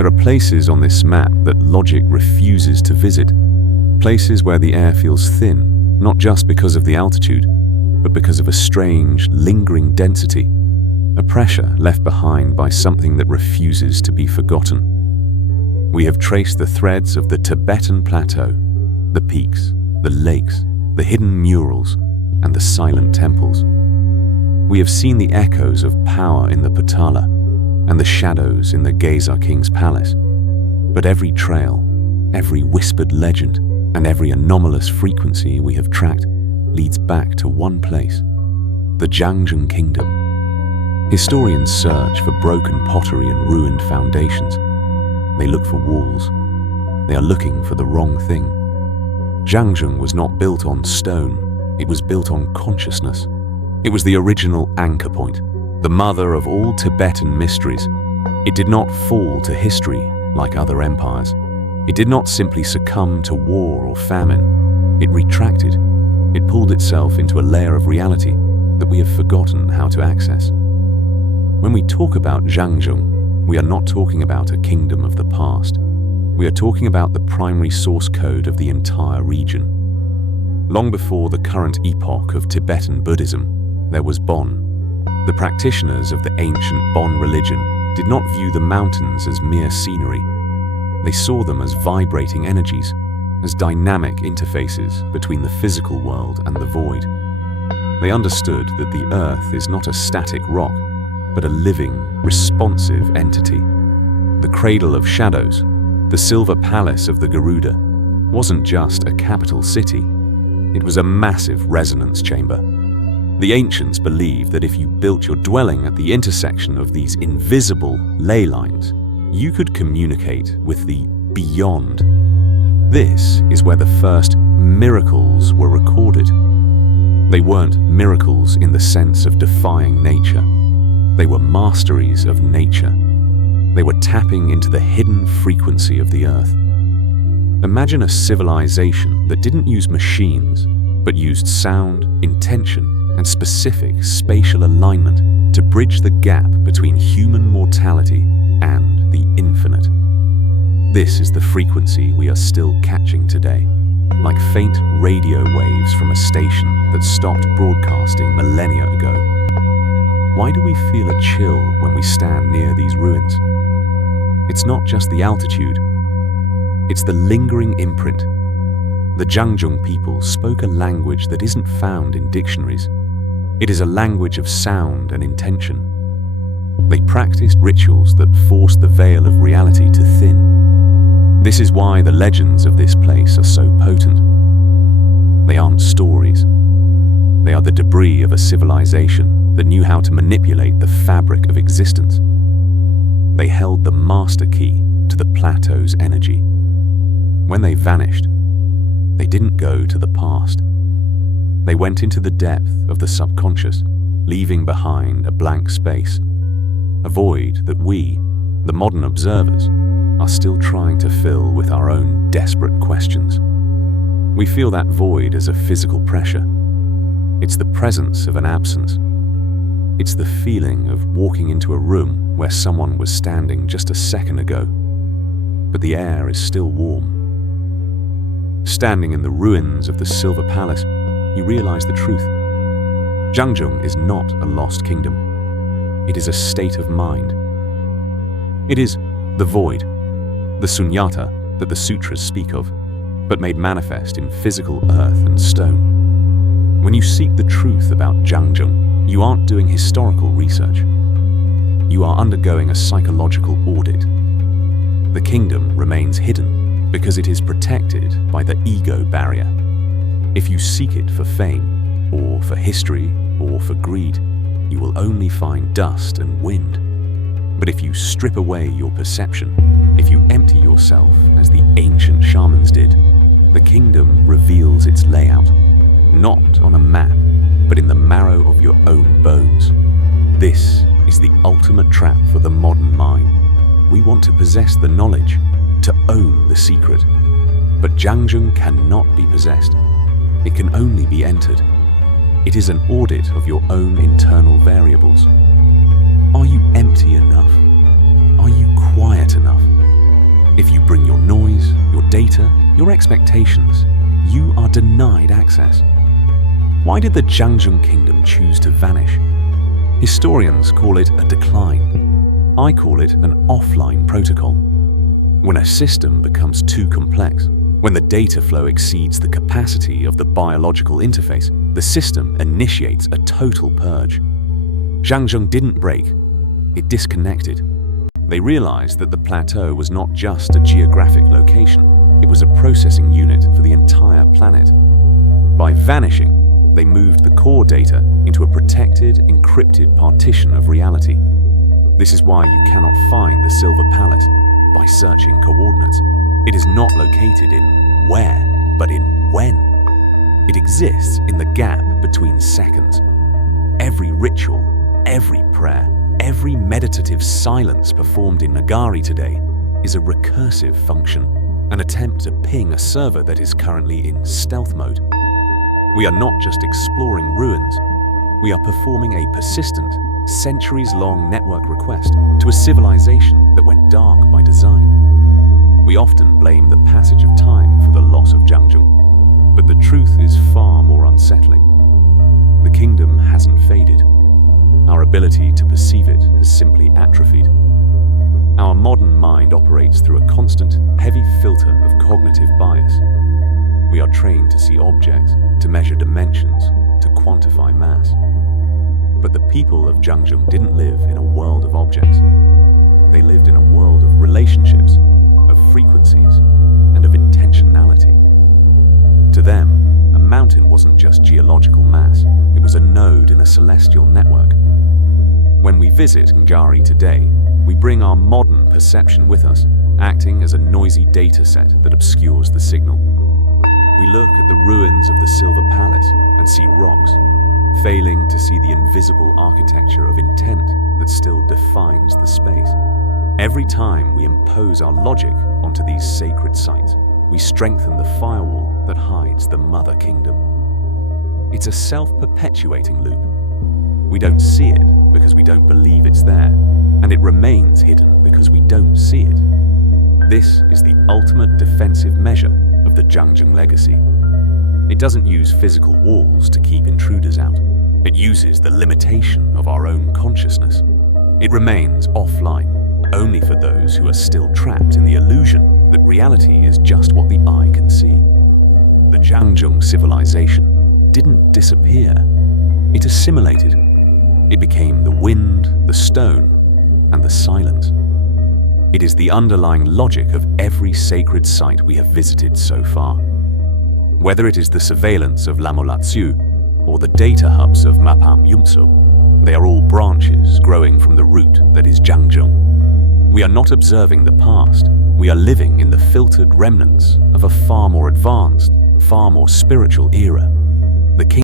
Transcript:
There are places on this map that logic refuses to visit. Places where the air feels thin, not just because of the altitude, but because of a strange, lingering density, a pressure left behind by something that refuses to be forgotten. We have traced the threads of the Tibetan plateau, the peaks, the lakes, the hidden murals, and the silent temples. We have seen the echoes of power in the Potala and the shadows in the Geza King's palace. But every trail, every whispered legend, and every anomalous frequency we have tracked leads back to one place, the Zhangzhung Kingdom. Historians search for broken pottery and ruined foundations. They look for walls. They are looking for the wrong thing. Zhangzhung was not built on stone, it was built on consciousness. It was the original anchor point, the mother of all Tibetan mysteries. It did not fall to history like other empires. It did not simply succumb to war or famine. It retracted. It pulled itself into a layer of reality that we have forgotten how to access. When we talk about Zhangzhung, we are not talking about a kingdom of the past. We are talking about the primary source code of the entire region. Long before the current epoch of Tibetan Buddhism, there was Bon. The practitioners of the ancient Bon religion did not view the mountains as mere scenery. They saw them as vibrating energies, as dynamic interfaces between the physical world and the void. They understood that the earth is not a static rock, but a living, responsive entity. The cradle of shadows, the silver palace of the Garuda, wasn't just a capital city. It was a massive resonance chamber. The ancients believed that if you built your dwelling at the intersection of these invisible ley lines, you could communicate with the beyond. This is where the first miracles were recorded. They weren't miracles in the sense of defying nature. They were masteries of nature. They were tapping into the hidden frequency of the earth. Imagine a civilization that didn't use machines, but used sound, intention, and specific spatial alignment to bridge the gap between human mortality and the infinite. This is the frequency we are still catching today, like faint radio waves from a station that stopped broadcasting millennia ago. Why do we feel a chill when we stand near these ruins? It's not just the altitude, it's the lingering imprint. The Zhangzhung people spoke a language that isn't found in dictionaries. It is a language of sound and intention. They practiced rituals that forced the veil of reality to thin. This is why the legends of this place are so potent. They aren't stories. They are the debris of a civilization that knew how to manipulate the fabric of existence. They held the master key to the plateau's energy. When they vanished, they didn't go to the past. They went into the depth of the subconscious, leaving behind a blank space, a void that we, the modern observers, are still trying to fill with our own desperate questions. We feel that void as a physical pressure. It's the presence of an absence. It's the feeling of walking into a room where someone was standing just a second ago, but the air is still warm. Standing in the ruins of the Silver Palace, you realize the truth. Zhangzhung is not a lost kingdom. It is a state of mind. It is the void, the sunyata that the sutras speak of, but made manifest in physical earth and stone. When you seek the truth about Zhangzhung, you aren't doing historical research. You are undergoing a psychological audit. The kingdom remains hidden because it is protected by the ego barrier. If you seek it for fame, or for history, or for greed, you will only find dust and wind. But if you strip away your perception, if you empty yourself as the ancient shamans did, the kingdom reveals its layout, not on a map, but in the marrow of your own bones. This is the ultimate trap for the modern mind. We want to possess the knowledge, to own the secret. But Zhangzhung cannot be possessed. It can only be entered. It is an audit of your own internal variables. Are you empty enough? Are you quiet enough? If you bring your noise, your data, your expectations, you are denied access. Why did the Zhangzhung Kingdom choose to vanish? Historians call it a decline. I call it an offline protocol. When a system becomes too complex, when the data flow exceeds the capacity of the biological interface, the system initiates a total purge. Zhangzhung didn't break, it disconnected. They realized that the plateau was not just a geographic location, it was a processing unit for the entire planet. By vanishing, they moved the core data into a protected, encrypted partition of reality. This is why you cannot find the Silver Palace by searching coordinates. It is not located in where, but in when. It exists in the gap between seconds. Every ritual, every prayer, every meditative silence performed in Nagari today is a recursive function, an attempt to ping a server that is currently in stealth mode. We are not just exploring ruins, we are performing a persistent, centuries-long network request to a civilization that went dark by design. We often blame the passage of time for the loss of Zhangzhung, but the truth is far more unsettling. The kingdom hasn't faded. Our ability to perceive it has simply atrophied. Our modern mind operates through a constant, heavy filter of cognitive bias. We are trained to see objects, to measure dimensions, to quantify mass. But the people of Zhangzhung didn't live in a world of objects. They lived in a world of relationships, of frequencies, and of intentionality. To them, a mountain wasn't just geological mass, it was a node in a celestial network. When we visit Ngari today, we bring our modern perception with us, acting as a noisy data set that obscures the signal. We look at the ruins of the Silver Palace and see rocks, failing to see the invisible architecture of intent that still defines the space. Every time we impose our logic onto these sacred sites, we strengthen the firewall that hides the Mother Kingdom. It's a self-perpetuating loop. We don't see it because we don't believe it's there, and it remains hidden because we don't see it. This is the ultimate defensive measure of the Zhangzhung legacy. It doesn't use physical walls to keep intruders out. It uses the limitation of our own consciousness. It remains offline, only for those who are still trapped in the illusion that reality is just what the eye can see. The Zhangzhung civilization didn't disappear. It assimilated. It became the wind, the stone, and the silence. It is the underlying logic of every sacred site we have visited so far. Whether it is the surveillance of Lamolatsu or the data hubs of Mapam Yumtso, they are all branches growing from the root that is Zhangzhung. We are not observing the past, we are living in the filtered remnants of a far more advanced, far more spiritual era. The